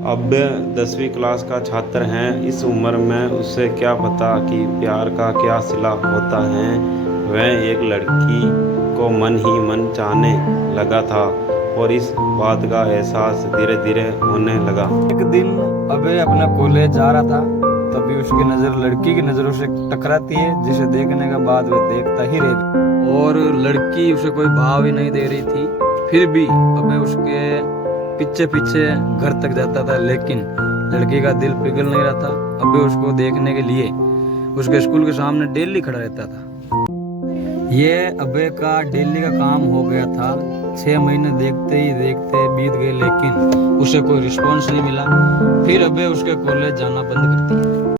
अब 10वीं क्लास का छात्र है। इस उम्र में उसे क्या पता कि प्यार का क्या सिला होता है। वह एक लड़की को मन ही मन चाहने लगा था और इस बात का एहसास धीरे धीरे होने लगा। एक दिन अबे अपना कॉलेज जा रहा था, तभी उसकी नजर लड़की की नजरों से टकराती है, जिसे देखने के बाद वह देखता ही रह गया। और लड़की उसे कोई भाव ही नहीं दे रही थी, फिर भी अबे उसके पीछे पीछे घर तक जाता था, लेकिन लड़की का दिल पिघल नहीं रहा था। अबे उसको देखने के लिए उसके स्कूल के सामने डेली खड़ा रहता था। ये अबे का डेली का काम हो गया था। 6 महीने देखते ही देखते बीत गए, लेकिन उसे कोई रिस्पॉन्स नहीं मिला। फिर अबे उसके कॉलेज जाना बंद करती है।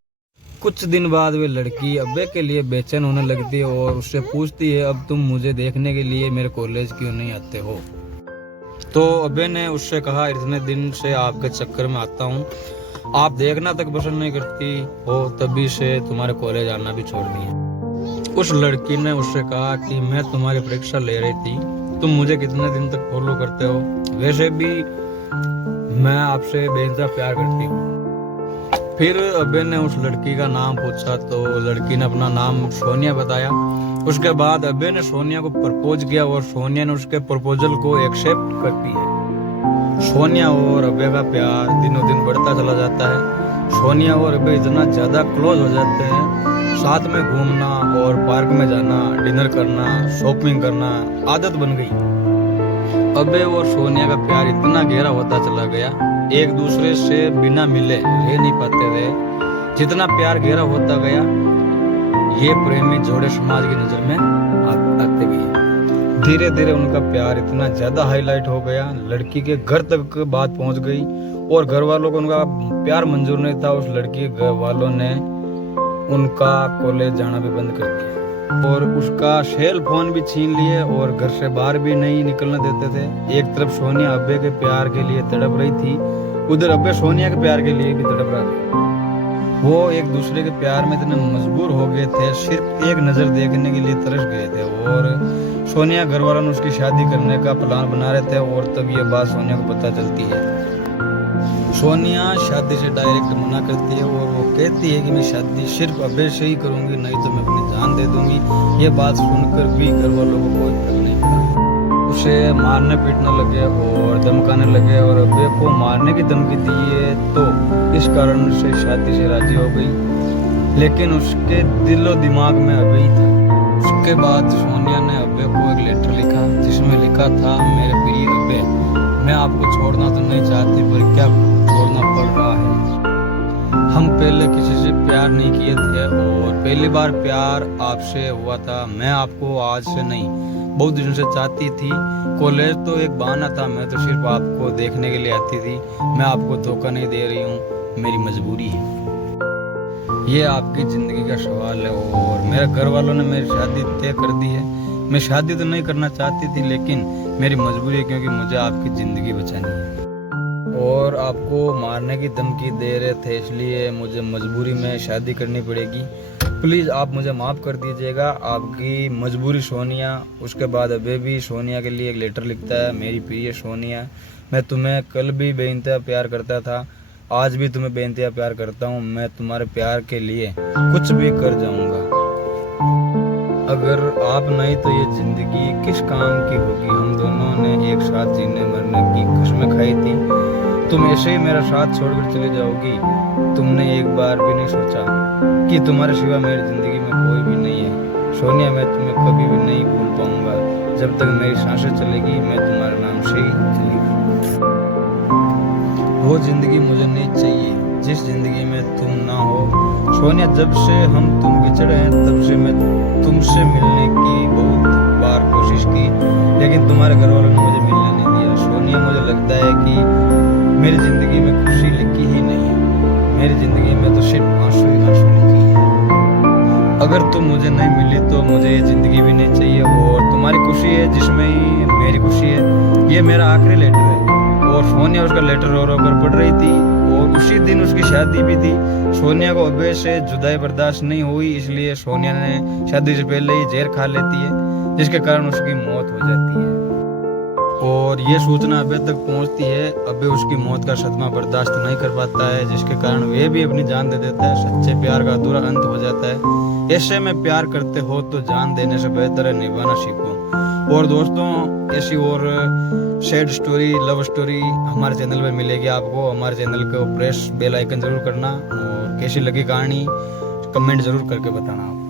कुछ दिन बाद वे लड़की अबे के लिए बेचैन होने लगती है और उससे पूछती है, अब तुम मुझे देखने के लिए मेरे कॉलेज क्यों नहीं आते हो? तो अबे ने उससे कहा, इतने दिन से आपके चक्कर में आता हूँ, आप देखना तक पसंद नहीं करती हो, तभी से तुम्हारे कॉलेज आना भी छोड़ दिया। उस लड़की ने उससे कहा कि मैं तुम्हारी परीक्षा ले रही थी, तुम मुझे कितने दिन तक फॉलो करते हो? वैसे भी मैं आपसे बेइंतहा प्यार करती हूँ। फिर अबे ने उस लड़की का नाम पूछा तो लड़की ने अपना नाम सोनिया बताया। उसके बाद अबे ने सोनिया को प्रपोज किया और सोनिया ने उसके प्रपोजल को एक्सेप्ट करती है। सोनिया और अबे का प्यार दिनों दिन बढ़ता चला जाता है। सोनिया और अबे इतना ज्यादा क्लोज हो जाते हैं, साथ में घूमना और पार्क में जाना, डिनर करना, शॉपिंग करना आदत बन गई। अबे और सोनिया का प्यार इतना गहरा होता चला गया, एक दूसरे से बिना मिले रह नहीं पाते थे। जितना प्यार गहरा होता गया, ये प्रेमी जोड़े समाज की नजर में आते गए। धीरे धीरे उनका प्यार इतना ज्यादा हाईलाइट हो गया, लड़की के घर तक बात पहुंच गई और घर वालों को उनका प्यार मंजूर नहीं था। उस लड़की के घर वालों ने उनका कॉलेज जाना भी बंद कर दिया और उसका सेल फोन भी छीन लिए और घर से बाहर भी नहीं निकलने देते थे। एक तरफ सोनिया अब्बे के प्यार के लिए तड़प रही थी, उधर अब्बे सोनिया के प्यार के लिए भी तड़प रहा था। वो एक दूसरे के प्यार में इतने मजबूर हो गए थे, सिर्फ एक नजर देखने के लिए तरस गए थे। और सोनिया घर वालों ने उसकी शादी करने का प्लान बना रहे थे और तब ये बात सोनिया को पता चलती है। सोनिया शादी से डायरेक्ट मना करती है और वो कहती है कि मैं शादी सिर्फ अबे से ही करूंगी, नहीं तो मैं अपनी जान दे दूंगी। ये बात सुनकर भी घर वालों को कोई फर्क नहीं पड़ा। उसे मारने पीटने लगे और धमकाने लगे और अबे को मारने की धमकी दिए, तो इस कारण से शादी से राजी हो गई, लेकिन उसके दिलो दिमाग में अबे ही था। उसके बाद सोनिया ने अबे को एक लेटर लिखा, जिसमें लिखा था, मेरे प्रिय अबे, मैं आपको छोड़ना तो नहीं चाहती, पर क्या छोड़ना पड़ रहा है। हम पहले किसी से प्यार नहीं किए थे और पहली बार प्यार आपसे हुआ था। मैं आपको आज से नहीं, बहुत दिन से चाहती थी। कॉलेज तो एक बहाना था, मैं तो सिर्फ आपको देखने के लिए आती थी। मैं आपको धोखा नहीं दे रही हूँ, मेरी मजबूरी है। ये आपकी जिंदगी का सवाल है और मेरे घर वालों ने मेरी शादी तय कर दी है। मैं शादी तो नहीं करना चाहती थी, लेकिन मेरी मजबूरी है, क्योंकि मुझे आपकी जिंदगी बचानी है। और आपको मारने की धमकी दे रहे थे, इसलिए मुझे मजबूरी में शादी करनी पड़ेगी। प्लीज़ आप मुझे माफ़ कर दीजिएगा, आपकी मजबूरी सोनिया। उसके बाद अबे भी सोनिया के लिए एक लेटर लिखता है, मेरी प्रिय सोनिया, मैं तुम्हें कल भी बेइंतहा प्यार करता था, आज भी तुम्हें बेइंतहा प्यार करता हूँ। मैं तुम्हारे प्यार के लिए कुछ भी कर जाऊँगा। अगर आप नहीं तो ये जिंदगी किस काम की होगी। हम दोनों ने एक साथ जीने मरने की कसमें खाई थी, तुम ऐसे ही मेरा साथ छोड़कर चली जाओगी। तुमने एक बार भी नहीं सोचा कि तुम्हारे सिवा मेरी जिंदगी में कोई भी नहीं है। सोनिया, मैं तुम्हें कभी भी नहीं भूल पाऊंगा। जब तक मेरी सांसें चलेगी, मैं तुम्हारे नाम से ही चलेगी। वो जिंदगी मुझे नहीं चाहिए जिस जिंदगी में तुम ना हो। सोनिया, जब से हम तुम बिछड़े हैं, तब से मैं तुमसे मिलने की बहुत बार कोशिश की, लेकिन तुम्हारे घर वालों ने मुझे मिलने नहीं दिया। सोनिया, मुझे लगता है कि मेरी जिंदगी में खुशी लिखी ही नहीं है, मेरी जिंदगी में तो सिर्फ आंसू ही आंसू लिखी है। अगर तुम मुझे नहीं मिली तो मुझे ये जिंदगी भी नहीं चाहिए और तुम्हारी खुशी है जिसमें ही मेरी खुशी है। ये मेरा आखिरी लेटर है। और सोनिया उसका लेटर रो रो कर पढ़ रही थी और उसी दिन उसकी शादी भी थी। सोनिया को अबे से जुदाई बर्दाश्त नहीं हुई, इसलिए सोनिया ने शादी से पहले ही जहर खा लेती है, जिसके कारण उसकी मौत हो जाती है। और ये सूचना अबे तक पहुंचती है। अबे उसकी मौत का सदमा बर्दाश्त नहीं कर पाता है, जिसके कारण वे भी अपनी जान दे देता है। सच्चे प्यार का अधूरा अंत हो जाता है। ऐसे में प्यार करते हो तो जान देने से बेहतर है निभाना सीखो। और दोस्तों, ऐसी और सैड स्टोरी, लव स्टोरी हमारे चैनल पे मिलेगी आपको। हमारे चैनल को प्रेस बेल आइकन जरूर करना, और कैसी लगी कहानी कमेंट जरूर करके बताना आप।